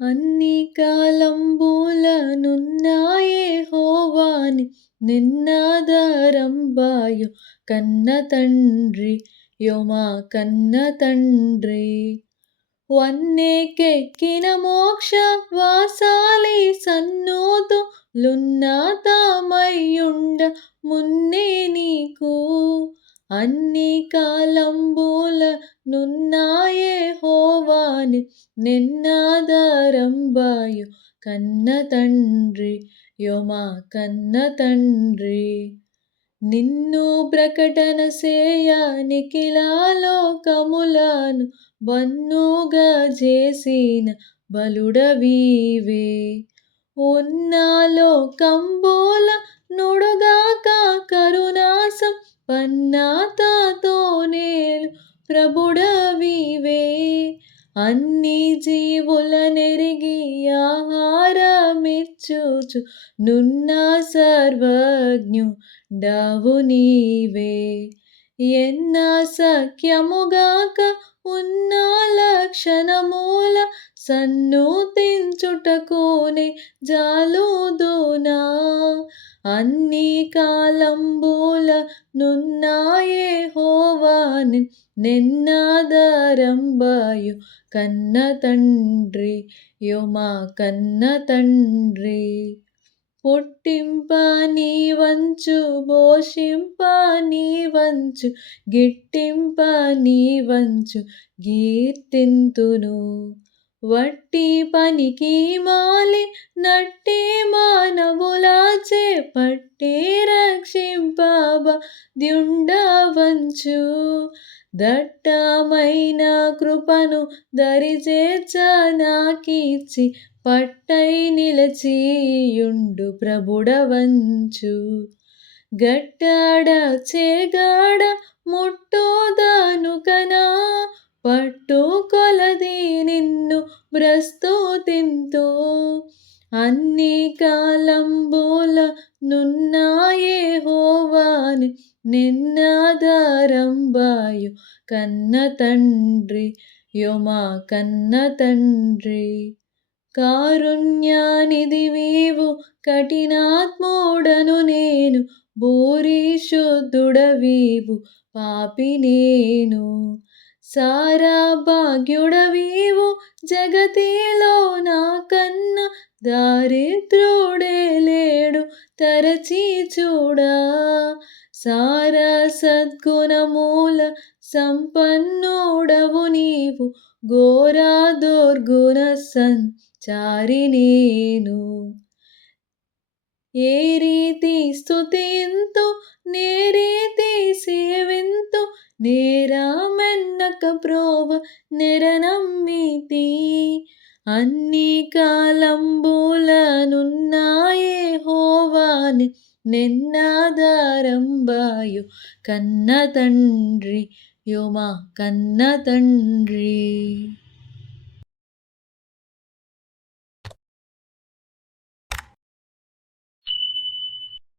అన్ని కాలంబులనున్నాయెహోవాని నిన్నాదరంబాయు కన్న తండ్రి యొమా కన్న తండ్రి. వన్నెకెక్కిన మోక్ష వాసాలి సన్నోతు లున్నతమయ్యుండ మున్నే నీకు. అన్ని కాలంబులనున్నాయెహోవాని నిన్నాదరంబాయు కన్న తండ్రి యొమా కన్న తండ్రి. నిన్ను ప్రకటన సేయ నిఖిలలోకములను బన్నుగా చేసిన బలుడవీవే. ఉన్న లోకంబుల నుడుగాక కరుణాసం పన్నతతోనేలు ప్రభుడవీవే. అన్ని జీవులనెరిగి ఆహారమిచ్చుచు నున్న సర్వజ్ఞుడవు నీవే. ఎన్న సఖ్యముగాక ఉన్న లక్షణముల సన్నుతించుటకునే జాలుదునా. అన్ని కాలంబులనున్నాయెహోవాని నిన్నాదరంబాయు కన్న తండ్రి యొమా కన్న తండ్రి. పుట్టింప నీవంచు పోషింప నీవంచు గిట్టింప నీవంచు కీర్తింతును. వట్టి పనికి మాలి నట్టి మానవులచే పట్టి రక్షింపబద్యుండవంచు. దట్టమైన కృపను దరిచేర్చ నాకిచ్చి పట్టై నిలచియుండు ప్రభుడవంచు. గట్టడ చేగడ ముట్టుదనుకనా పట్టు కొలది నిన్ను ప్రస్తుతింతు. అన్ని కాలంబులనున్నాయెహోవాని నిన్నాదరంబాయు కన్న తండ్రి యొమా కన్న తండ్రి. కారుణ్యనిధివీవు కఠినాత్ముడను నేను భూరిశుద్ధుడవీవు పాపి నేను. సారభాగ్యుడవీవు జగతిలో నాకన్న దారిద్రుడే లేడు తరచి చూడా. సార సద్గుణముల సంపన్నుడవు నీవు ఘోర దుర్గుణ సంచారి నేను. ఏ రీతి స్తుతింతు నే రీతి సేవింతు నేరమెన్నక ప్రోవ నెరనమ్మితి. అన్ని కాలంబులనున్నాయెహోవాని నిన్నాదరంబాయు కన్న తండ్రి యొమా కన్న తండ్రి.